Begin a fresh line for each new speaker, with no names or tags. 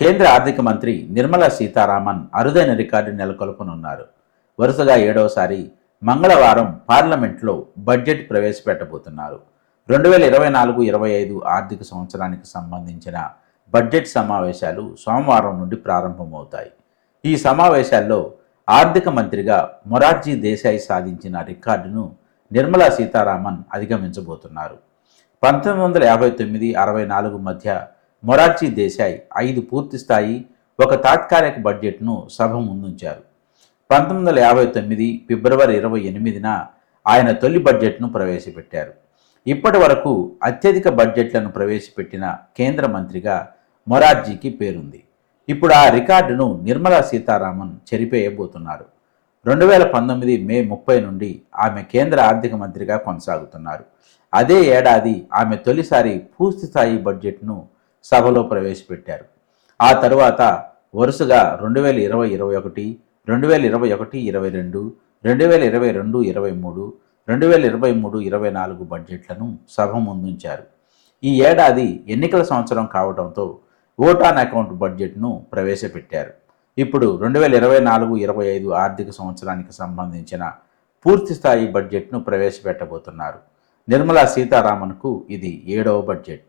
కేంద్ర ఆర్థిక మంత్రి నిర్మలా సీతారామన్ అరుదైన రికార్డు నెలకొల్పనున్నారు. వరుసగా ఏడవసారి మంగళవారం పార్లమెంట్లో బడ్జెట్ ప్రవేశపెట్టబోతున్నారు. రెండు వేల ఇరవై నాలుగు ఇరవై ఐదు ఆర్థిక సంవత్సరానికి సంబంధించిన బడ్జెట్ సమావేశాలు సోమవారం నుండి ప్రారంభమవుతాయి. ఈ సమావేశాల్లో ఆర్థిక మంత్రిగా మొరార్జీ దేశాయ్ సాధించిన రికార్డును నిర్మలా సీతారామన్ అధిగమించబోతున్నారు. పంతొమ్మిది వందల యాభై తొమ్మిది అరవై నాలుగు మధ్య మొరార్జీ దేశాయ్ ఐదు పూర్తిస్థాయి ఒక తాత్కాలిక బడ్జెట్ను సభ ముందుంచారు. పంతొమ్మిది వందల యాభై తొమ్మిది ఫిబ్రవరి ఇరవై ఎనిమిదిన ఆయన తొలి బడ్జెట్ను ప్రవేశపెట్టారు. ఇప్పటి వరకు అత్యధిక బడ్జెట్లను ప్రవేశపెట్టిన కేంద్ర మంత్రిగా మొరార్జీకి పేరుంది. ఇప్పుడు ఆ రికార్డును నిర్మలా సీతారామన్ చెరిపేయబోతున్నారు. రెండు వేల పంతొమ్మిది మే ముప్పై నుండి ఆమె కేంద్ర ఆర్థిక మంత్రిగా కొనసాగుతున్నారు. అదే ఏడాది ఆమె తొలిసారి పూర్తి స్థాయి బడ్జెట్ను సభలో ప్రవేశపెట్టారు. ఆ తరువాత వరుసగా రెండు వేల ఇరవై ఇరవై ఒకటి రెండు వేల ఇరవై ఒకటి ఇరవై రెండు రెండు వేల ఇరవై రెండు ఇరవై మూడు రెండు వేల ఇరవై మూడు ఇరవై నాలుగు బడ్జెట్లను సభ ముందుంచారు. ఈ ఏడాది ఎన్నికల సంవత్సరం కావడంతో ఓటాన్ అకౌంట్ బడ్జెట్ను ప్రవేశపెట్టారు. ఇప్పుడు రెండు వేల ఇరవై నాలుగు ఇరవై ఐదు ఆర్థిక సంవత్సరానికి సంబంధించిన పూర్తి స్థాయి బడ్జెట్ను ప్రవేశపెట్టబోతున్నారు. నిర్మలా సీతారామన్కు ఇది ఏడవ బడ్జెట్.